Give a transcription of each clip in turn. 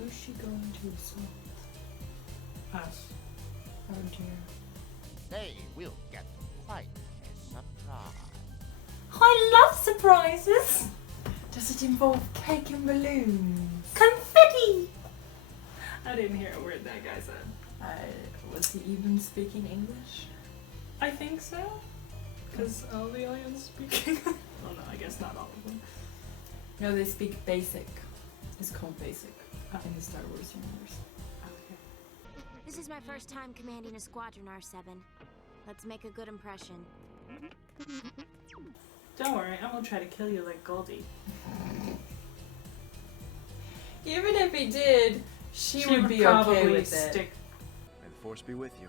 Who's she going to assault? Us. Oh dear. They will get quite a surprise. I love surprises! Does it involve cake and balloons? Confetti! I didn't hear a word that guy said. Was he even speaking English? I think so. Because all the aliens speak English. Oh no, I guess not all of them. No, they speak basic. It's called basic in the Star Wars universe. Okay. This is my first time commanding a squadron, R7. Let's make a good impression. Don't worry, I won't try to kill you like Goldie. Even if he did, she would be okay with it. May the Force be with you.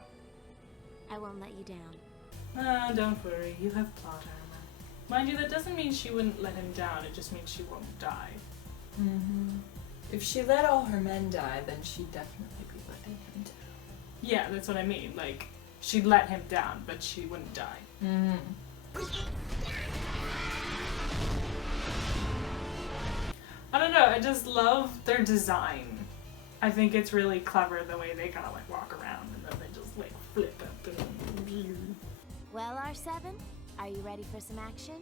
I won't let you down. Don't worry, you have plot armor. Mind you, that doesn't mean she wouldn't let him down, it just means she won't die. Mm-hmm. If she let all her men die, then she'd definitely be letting him down. Yeah, that's what I mean. Like, she'd let him down, but she wouldn't die. Mm-hmm. I don't know, I just love their design. I think it's really clever the way they kind of like walk around and then they just like flip up and... Well, R7, are you ready for some action?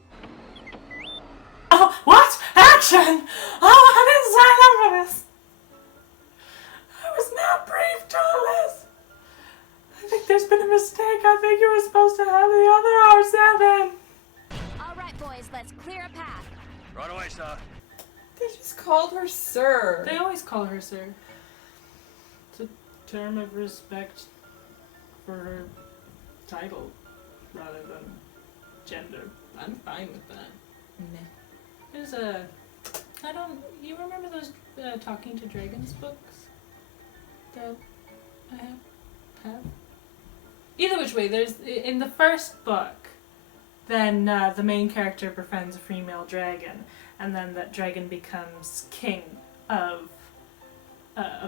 Oh, what? Action! Oh, I didn't sign up for this! I was not briefed on this! I think there's been a mistake. I think you were supposed to have the other R7! Alright, boys, let's clear a path. Right away, sir. They just called her Sir. They always call her Sir. It's a term of respect for her title rather than gender. I'm fine with that. Meh. There's you remember those Talking to Dragons books that I have? Either which way, there's, in the first book, then the main character befriends a female dragon, and then that dragon becomes king of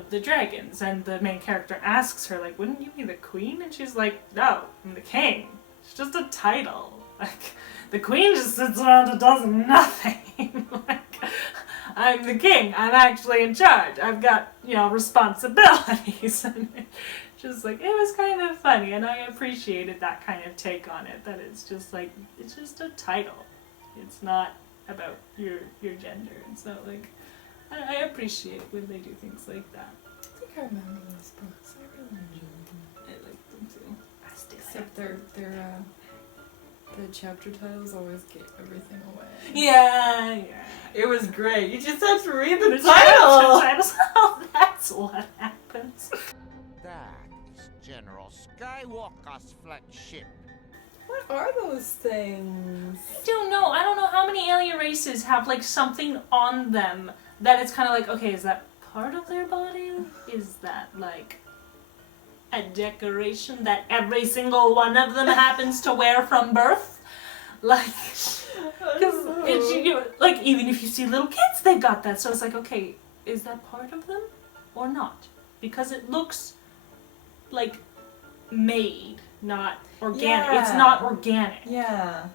the dragons, and the main character asks her, like, wouldn't you be the queen? And she's like, no, I'm the king. It's just a title. Like, the queen just sits around and does nothing. Like, I'm the king. I'm actually in charge. I've got, responsibilities. And just like, it was kind of funny, and I appreciated that kind of take on it, that it's just like, it's just a title. It's not about your gender. And so, like, I appreciate when they do things like that. I think I remember those books. I really enjoyed them. I like them too. Except the chapter titles always get everything away. Yeah. It was great. You just have to read the Title. Oh, that's what happens. That is General Skywalker's flagship. What are those things? I don't know. I don't know how many alien races have like something on them that it's kind of like, okay, is that part of their body? Is that like a decoration that every single one of them happens to wear from birth? Like, because like, even if you see little kids, they've got that. So it's like, okay, is that part of them or not? Because it looks like made, not organic. Yeah. It's not organic. Yeah.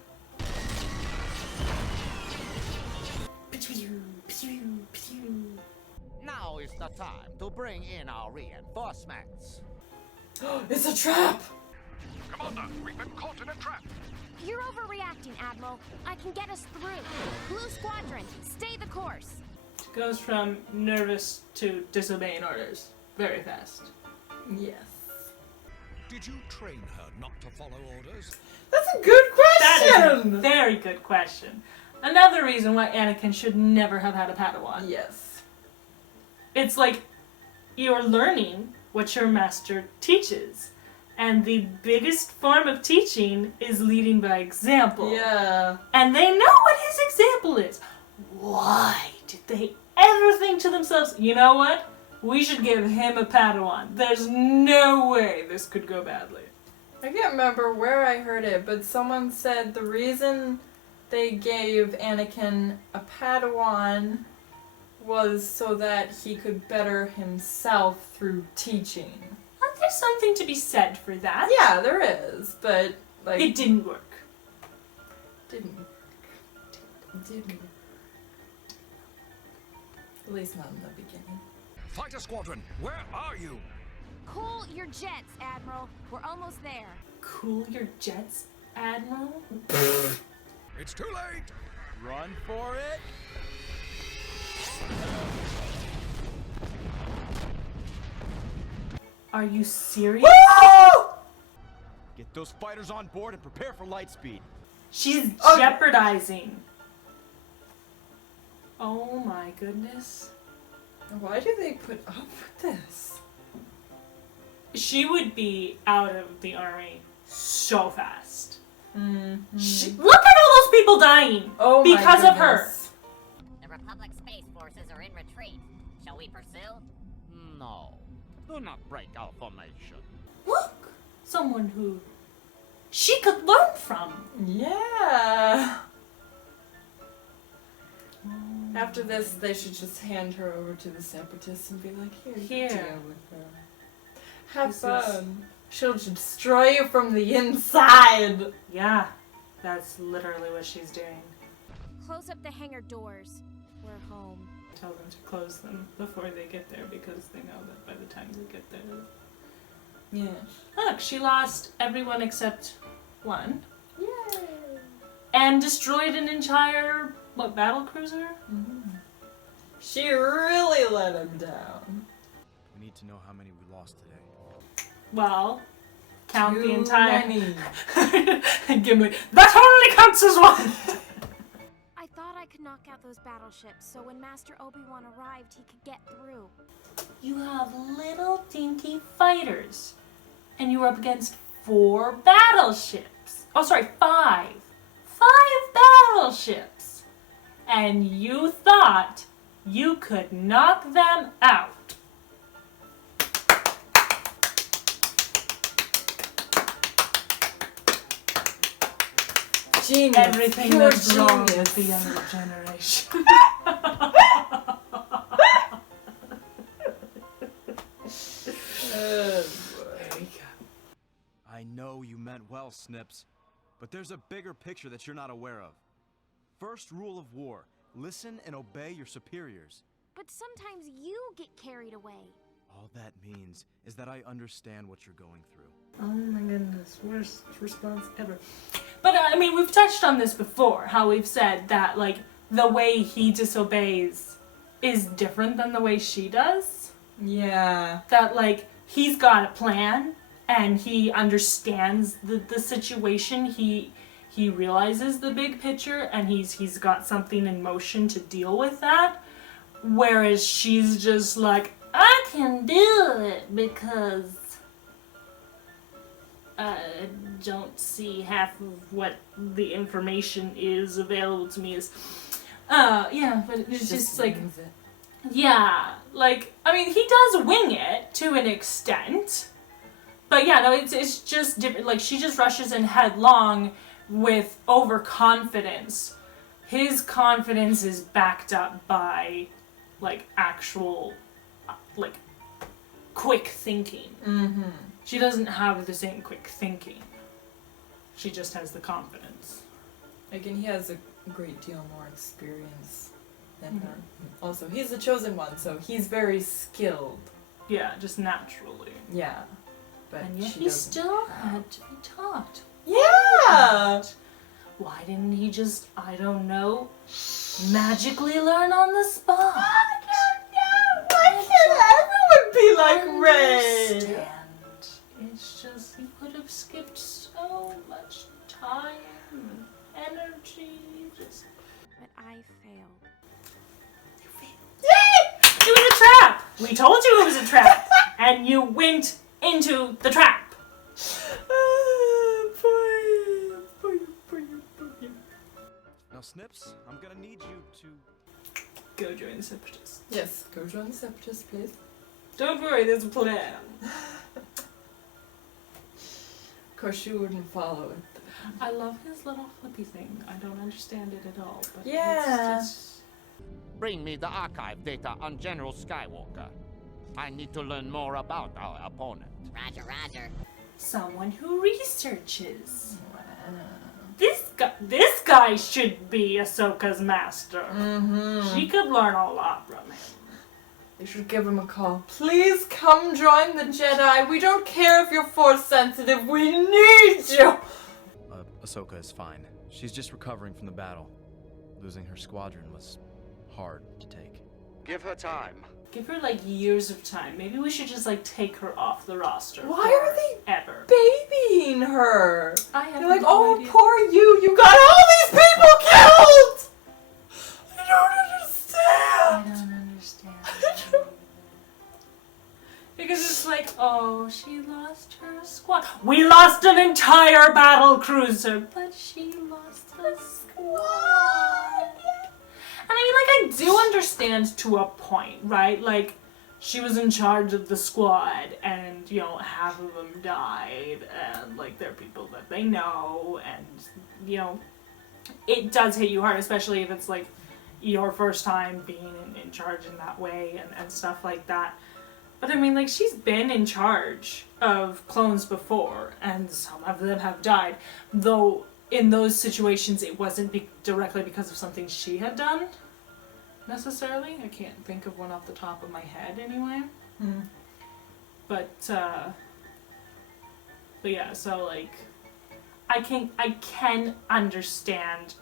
Now is the time to bring in our reinforcements. It's a trap! Commander, we've been caught in a trap. You're overreacting, Admiral. I can get us through. Blue Squadron, stay the course. It goes from nervous to disobeying orders very fast. Yes. Did you train her not to follow orders? That's a good That question! is a very good question. Another reason why Anakin should never have had a Padawan. Yes. It's like you're learning what your master teaches. And the biggest form of teaching is leading by example. Yeah. And they know what his example is. Why did they ever think to themselves, you know what? We should give him a Padawan. There's no way this could go badly. I can't remember where I heard it, but someone said the reason they gave Anakin a Padawan was so that he could better himself through teaching. There's something to be said for that. Yeah, there is, but like It didn't work. didn't. At least not in the beginning. Fighter squadron, where are you? Cool your jets, Admiral. We're almost there. Cool your jets, Admiral? It's too late. Run for it. Are you serious? Get those fighters on board and prepare for light speed. She's jeopardizing. Oh my goodness. Why do they put up with this? She would be out of the army so fast. Mm-hmm. Look at all those people dying Oh my because of her. goodness. The Republic space forces are in retreat. Shall we pursue? No. Do not break our formation. Look, someone who she could learn from. Yeah. After this, they should just hand her over to the separatists and be like, here. Deal with her. Have fun. She'll destroy you from the inside. Yeah, that's literally what she's doing. Close up the hangar doors. We're home. Tell them to close them before they get there because they know that by the time they get there. Yeah. Look, she lost everyone except one. Yay. And destroyed an entire, battle cruiser? Mm-hmm. She really let him down. We need to know how many we lost today. Well, count Too the entire... many. And Gimli, that only counts as one! I thought I could knock out those battleships, so when Master Obi-Wan arrived, he could get through. You have little dinky fighters. And you were up against 4 battleships. Oh, sorry, 5. 5 battleships. And you thought you could knock them out. Genius. Everything Pure that's wrong with genius. the younger generation. Oh boy. I know you meant well, Snips, but there's a bigger picture that you're not aware of. First rule of war, listen and obey your superiors. But sometimes you get carried away. All that means is that I understand what you're going through. Oh my goodness, worst response ever. But I mean, we've touched on this before, how we've said that, like, the way he disobeys is different than the way she does. Yeah. That, like, he's got a plan, and he understands the situation, he realizes the big picture, and he's got something in motion to deal with that, whereas she's just like, I can do it because I don't see half of what the information is available to me is, yeah, but it's just like, wings it. yeah, like, I mean, he does wing it to an extent, but yeah, no, it's just different. Like, she just rushes in headlong with overconfidence. His confidence is backed up by, like, actual, like, quick thinking. Mm-hmm. She doesn't have the same quick thinking. She just has the confidence. Again, he has a great deal more experience than her. Also, he's the chosen one, so he's very skilled. Yeah, just naturally. Yeah. But And yet she he doesn't still have- had to be taught. Yeah! Why didn't he just, I don't know, magically learn on the spot? Why can't everyone be like Ray? Understand. It's just, he could have skipped so much time, energy, just... But I failed. It was a trap! We told you it was a trap! And you went into the trap! Now, Snips, I'm gonna need you to... Go join the Separatists. Yes, go join the separatists, please. Don't worry, there's a plan. Of course, you wouldn't follow it. I love his little flippy thing. I don't understand it at all, but Yeah. it's Bring me the archive data on General Skywalker. I need to learn more about our opponent. Roger, roger. someone who researches. This guy should be Ahsoka's master. Mm-hmm. She could learn a lot from him. They should give him a call. Please come join the Jedi. We don't care if you're Force sensitive. We need you! Ahsoka is fine. She's just recovering from the battle. Losing her squadron was hard to take. Give her time. Give her like years of time. Maybe we should just like take her off the roster. Why are they ever babying her? I have They're like, no oh, idea. poor you. You got all these people killed! I don't understand. I don't understand. Because it's like, oh, she lost her squad. We lost an entire battle cruiser, but she lost a squad. And I mean, like, I do understand to a point, right? Like, she was in charge of the squad, and, you know, half of them died, and, like, they're people that they know, and, you know, it does hit you hard, especially if it's, like, your first time being in charge in that way, and stuff like that. But I mean, like, she's been in charge of clones before, and some of them have died. Though, in those situations, it wasn't directly because of something she had done, necessarily. I can't think of one off the top of my head, anyway. But yeah, so, like, I can understand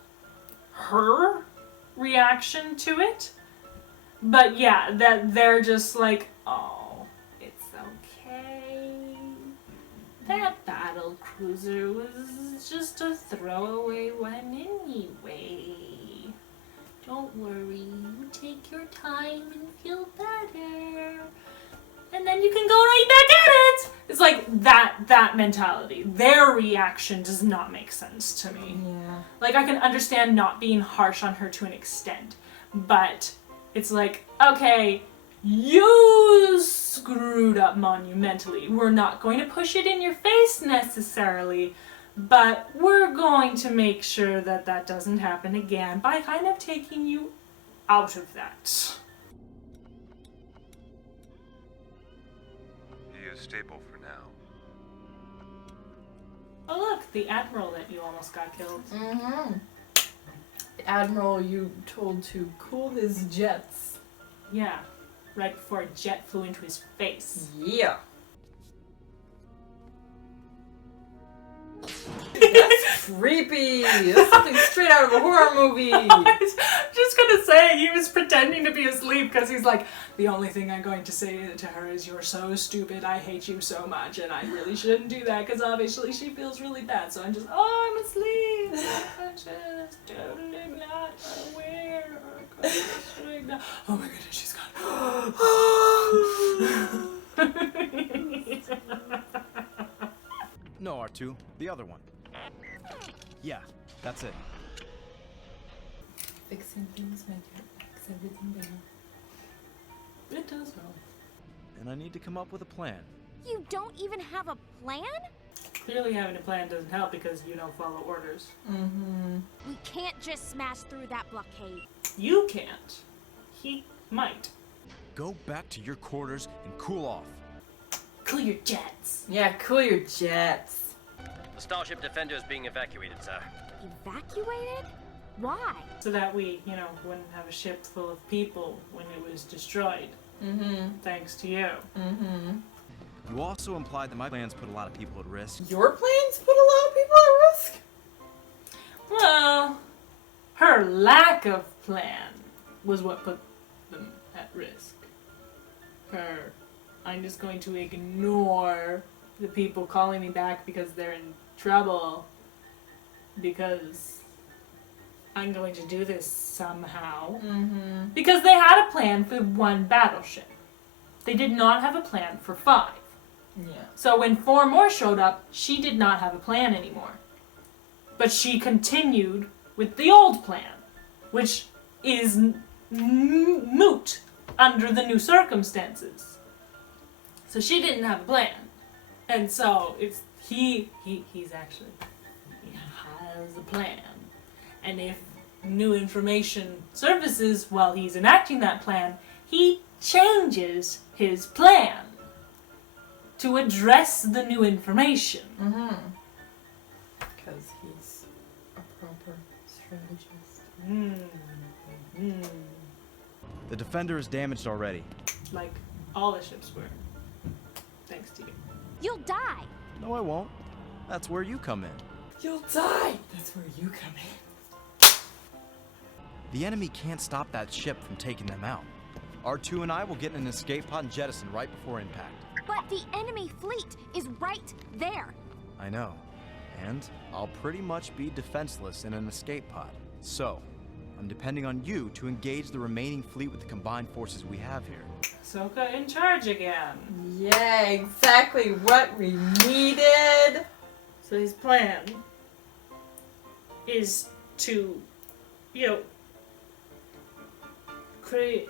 her reaction to it. But yeah, that they're just like, oh, it's okay. That battle cruiser was just a throwaway one anyway. Don't worry, you take your time and feel better. And then you can go right back at it! It's like that mentality. Their reaction does not make sense to me. Yeah. Like, I can understand not being harsh on her to an extent, but it's like, okay, you screwed up monumentally. We're not going to push it in your face necessarily, but we're going to make sure that that doesn't happen again by kind of taking you out of that. Use staple for now. Oh look, the admiral that you almost got killed. Mm-hmm. The Admiral you told to cool his jets. Yeah, right before a jet flew into his face. Yeah. That's creepy. That's something straight out of a horror movie. I was just gonna say, he was pretending to be asleep because he's like, the only thing I'm going to say to her is, you're so stupid, I hate you so much, and I really shouldn't do that because obviously she feels really bad, so I'm just, oh, I'm asleep. I'm just totally not aware. Oh my goodness, she's gone. No, R2, the other one. Yeah, that's it. Fixing things makes everything better. It does help. And I need to come up with a plan. You don't even have a plan? Clearly having a plan doesn't help because you don't follow orders. Mm-hmm. We can't just smash through that blockade. You can't. He might. Go back to your quarters and cool off. Cool your jets. Yeah, cool your jets. The Starship Defender is being evacuated, sir. Evacuated? Why? So that we, you know, wouldn't have a ship full of people when it was destroyed. Mm-hmm. Thanks to you. Mm-hmm. You also implied that my plans put a lot of people at risk. Your plans put a lot of people at risk? Well, her lack of plan was what put them at risk. Her, I'm just going to ignore the people calling me back because they're in trouble because I'm going to do this somehow. Mm-hmm. Because they had a plan for one battleship. They did not have a plan for 5. Yeah. So when 4 more showed up, she did not have a plan anymore. But she continued with the old plan, which is moot under the new circumstances. So she didn't have a plan. And so it's he's actually, he has a plan. And if new information surfaces while he's enacting that plan, he changes his plan to address the new information. Mm-hmm. Because he's a proper strategist. Mm-hmm. The Defender is damaged already. like all the ships were. Thanks to you. You'll die. No, I won't. That's where you come in. You'll die! That's where you come in. The enemy can't stop that ship from taking them out. R2 and I will get in an escape pod and jettison right before impact. But the enemy fleet is right there. I know. And I'll pretty much be defenseless in an escape pod. So, I'm depending on you to engage the remaining fleet with the combined forces we have here. Ahsoka in charge again. Yeah, exactly what we needed. So his plan is to, create,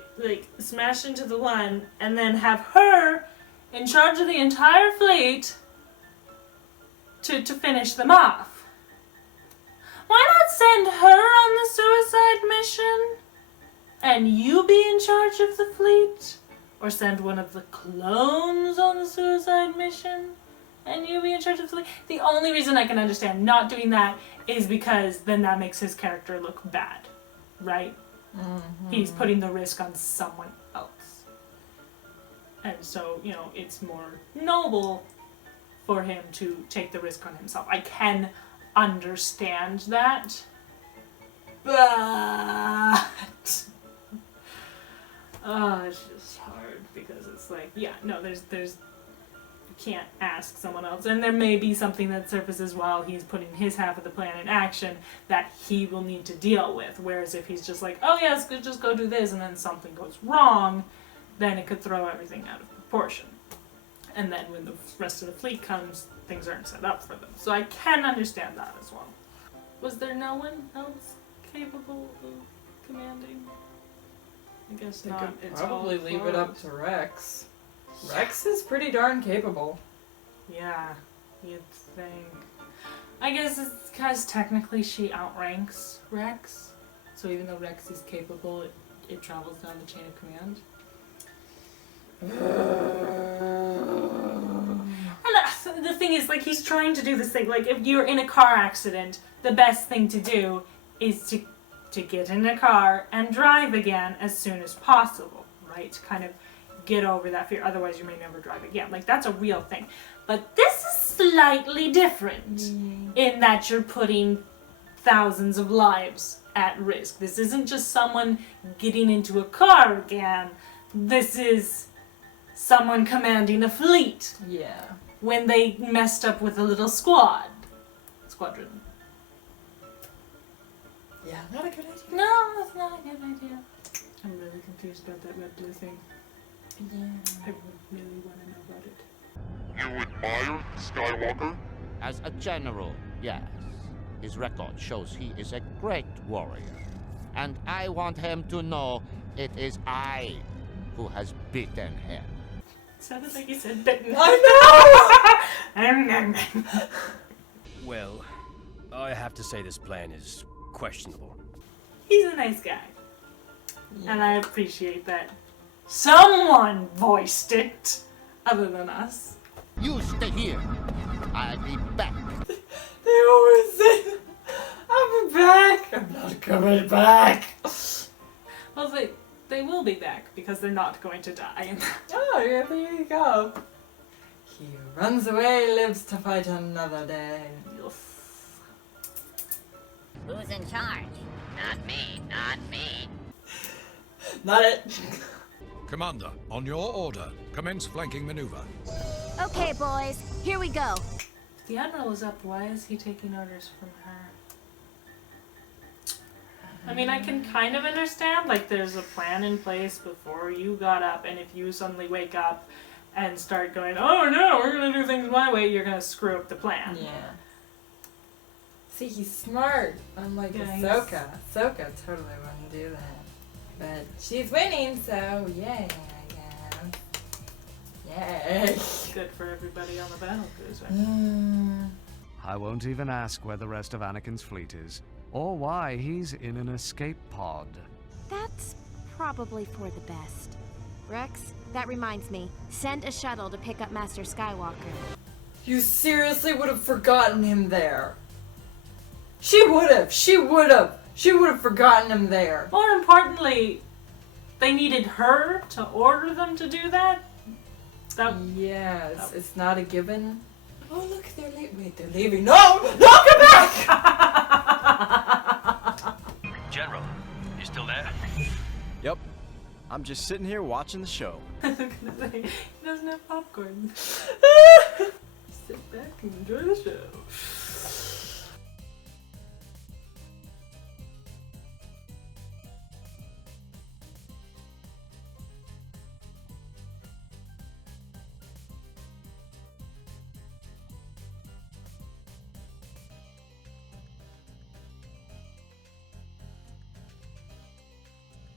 smash into the one and then have her in charge of the entire fleet to finish them off. Why not send her on the suicide mission and you be in charge of the fleet? Or send one of the clones on the suicide mission and you be in charge of the fleet? The only reason I can understand not doing that is because then that makes his character look bad, right? Mm-hmm. He's putting the risk on someone else. And so, it's more noble for him to take the risk on himself. I can understand that. But it's just hard because it's like, there's you can't ask someone else, and there may be something that surfaces while he's putting his half of the plan in action that he will need to deal with. Whereas if he's just like, oh yes, just go do this, and then something goes wrong, then it could throw everything out of proportion. And then when the rest of the fleet comes, things aren't set up for them. So I can understand that as well. Was there no one else capable of commanding? I guess They not. could It's probably all leave it up closed. to Rex. Rex is pretty darn capable. Yeah, you'd think. I guess it's because technically she outranks Rex. So even though Rex is capable, it travels down the chain of command. And the thing is, he's trying to do this thing. If you're in a car accident, the best thing to do is to get in a car and drive again as soon as possible, right? To kind of get over that fear. Otherwise, you may never drive again. That's a real thing. But this is slightly different in that you're putting thousands of lives at risk. This isn't just someone getting into a car again. This is someone commanding a fleet. Yeah. When they messed up with a little squadron. Yeah, not a good idea. No, that's not a good idea. I'm really confused about that red blue thing. Yeah. I really want to know about it. You admire Skywalker? As a general, yes. His record shows he is a great warrior. And I want him to know it is I who has beaten him. Sounded like you said bitten. I Well, I have to say this plan is questionable. He's a nice guy. And I appreciate that someone voiced it other than us. You stay here. I'll be back. They always say, I'll be back. I'm not coming back. Well, they will be back because they're not going to die. Oh, yeah, there you go. He runs away, lives to fight another day. Who's in charge? Not me, not me. Not it. Commander, on your order, commence flanking maneuver. Okay, boys, here we go. The Admiral is up. Why is he taking orders from her? I mean, I can kind of understand, there's a plan in place before you got up, and if you suddenly wake up and start going, oh no, we're gonna do things my way, you're gonna screw up the plan. Yeah. See, he's smart, unlike Yeah, Ahsoka. Ahsoka totally wouldn't do that. But she's winning, so yay, I guess. Yay. Good for everybody on the battle cruise, right? I won't even ask where the rest of Anakin's fleet is, or why he's in an escape pod. That's probably for the best. Rex, that reminds me. Send a shuttle to pick up Master Skywalker. You seriously would have forgotten him there. She would have forgotten him there. More importantly, they needed her to order them to do that. Yes, it's not a given. Oh look, they're leaving. Wait, they're leaving. No, come back! General, you still there? Yep. I'm just sitting here watching the show. I was gonna say, he doesn't have popcorn. Sit back and enjoy the show.